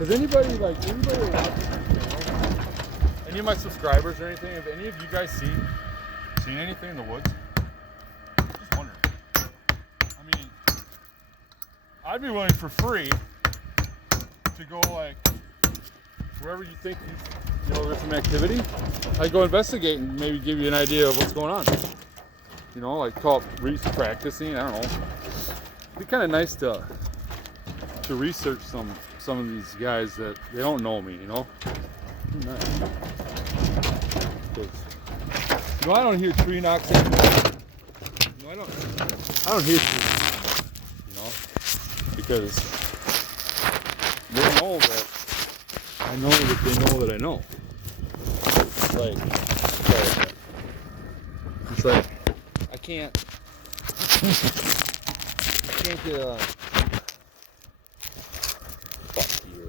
Has anybody watching this channel, any of my subscribers or anything, have any of you guys seen anything in the woods? Just wondering. I mean, I'd be willing for free to go like wherever you think there's some activity. I'd go investigate and maybe give you an idea of what's going on. Like call it practicing. I don't know. It'd be kind of nice to research some of these guys that they don't know me. Nice. I don't hear tree knocks anymore. I don't hear trees. Because they know that I know that they know that I know. It's like I can't get a fuck you.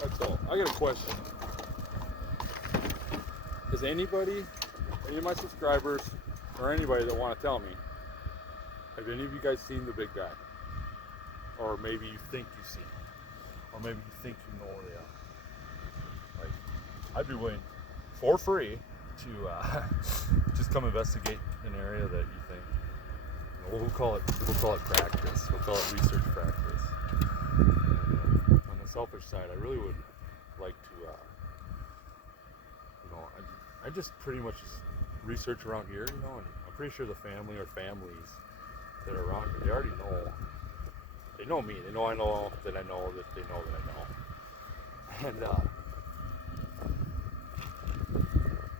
That's all. I got a question. Has any of my subscribers or anybody that want to tell me, have any of you guys seen the big guy? Or maybe you think you've seen him. Or maybe you think you know where they are. I'd be willing for free to just come investigate an area that you think. We'll call it practice. We'll call it research practice. On the selfish side, I really would like to I just pretty much just research around here, and I'm pretty sure the family or families that are around here, they already know. They know me. They know I know that I know that they know that I know. And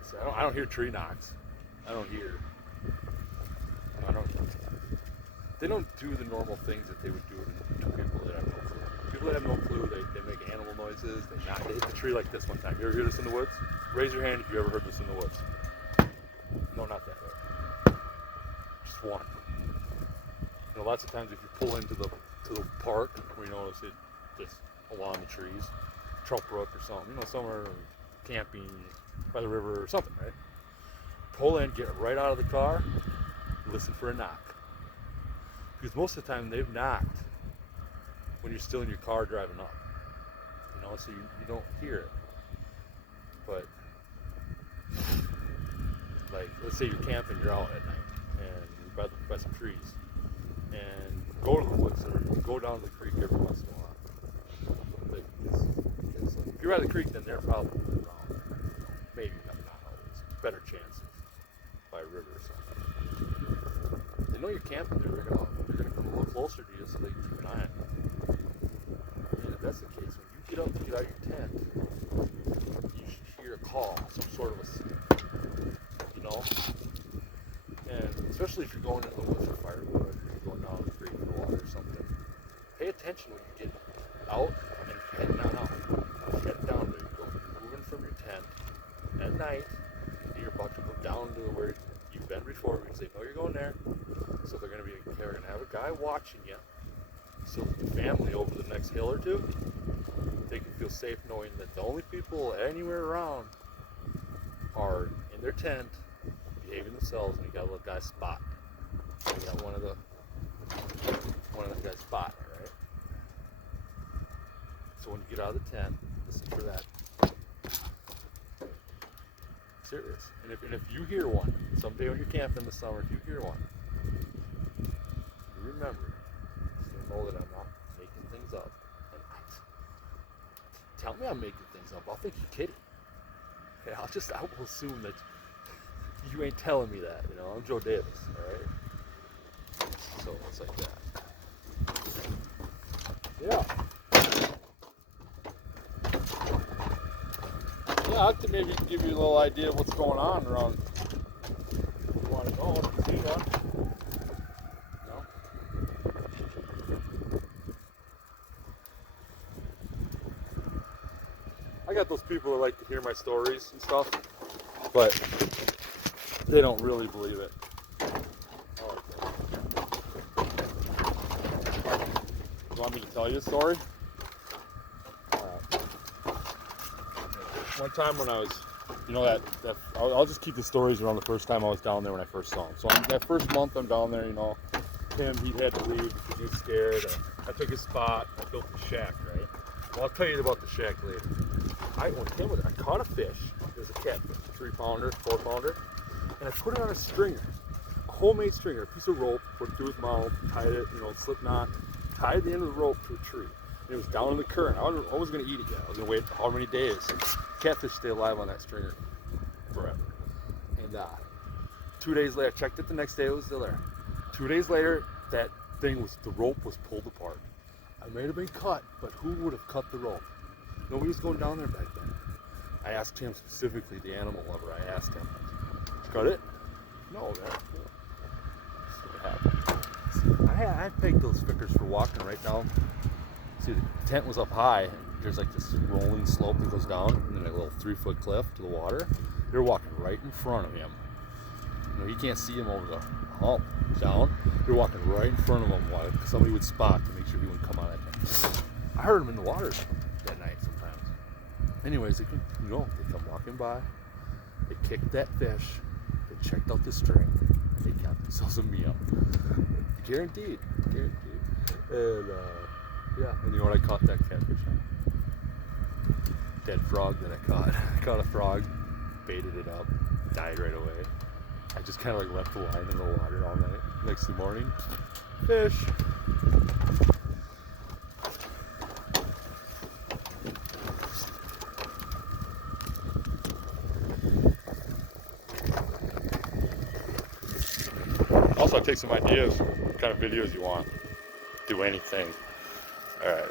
so I don't hear tree knocks. They don't do the normal things that they would do to people that have no clue. People that have no clue, they make animal noises. They hit the tree like this one time. You ever hear this in the woods? Raise your hand if you ever heard this in the woods. No, not that way. Just one. Lots of times if you pull into the park, where you notice it just along the trees, Trump Brook or something, somewhere camping by the river or something, right? Pull in, get right out of the car, listen for a knock. Because most of the time they've knocked when you're still in your car driving up. So you don't hear it. But let's say you're camping, you're out at night and you're by some trees and go to the woods or go down to the creek every once in a while. Because if you're by the creek, then they're probably around. Maybe not always. Better chances by a river or something. They know you're camping there. They're gonna come a little closer to you so they can keep an eye on you. And if that's the case, when you get up and get out of your tent, you should hear a call, some sort of a, and especially if you're going into the woods for firewood, or you're going down the creek for water or something, pay attention when you get out and heading on out. Head down there, you're moving from your tent at night, and you're about to go down to where you've been before. We say, no, you're going there. So they're going to have a guy watching you, so that the family over the next hill or two, they can feel safe knowing that the only people anywhere around are in their tent, behaving themselves, and you got a little guy spot. You got one of them guys spot, right? So when you get out of the tent, listen for that. Serious. And if you hear one, someday when you're camping in the summer, if you hear one, you remember, just know that I'm not making things up. And tell me I'm making things up. I'll think you're kidding. Okay, I will assume that you ain't telling me that. I'm Joe Davis, all right? So it's like that. Yeah. Yeah, I have to maybe give you a little idea of what's going on around. If you want to know, if you see one. I got those people that like to hear my stories and stuff, but they don't really believe it. You want me to tell you a story? One time when I was You know that I'll just keep the stories around the first time I was down there when I first saw him. So that first month I'm down there, you know, him, he had to leave because he was scared. I took his spot. I built the shack, right? Well, I'll tell you about the shack later. I caught a fish. It was a catfish, a 3-pounder, 4-pounder, and I put it on a stringer, a homemade stringer, a piece of rope, put it through his mouth, tied it, you know, slip knot, tied the end of the rope to a tree. And it was down in the current. I wasn't going to eat it yet. I was going to wait how many days. Catfish stay alive on that stringer forever. And 2 days later, I checked it the next day, it was still there. 2 days later, the rope was pulled apart. I may have been cut, but who would have cut the rope? Nobody was going down there back then. I asked him specifically, the animal lover, I asked him, did you cut it? No, man. See what happened. I pegged those flickers for walking right down. See, the tent was up high. There's like this rolling slope that goes down, and then a little 3-foot cliff to the water. They're walking right in front of him. You know, you can't see him over the hump down. They're walking right in front of him while somebody would spot to make sure he wouldn't come out of that thing. I heard him in the water that night sometimes. Anyways, they come walking by. They kicked that fish. They checked out the string. They got themselves a meal. Guaranteed. And yeah, and you know what I caught that catfish on? Dead frog that I caught. I caught a frog, baited it up, died right away. I just kind of like left the line in the water all night. Next morning, fish. Also, I take some ideas, what kind of videos you want. Do anything. All right.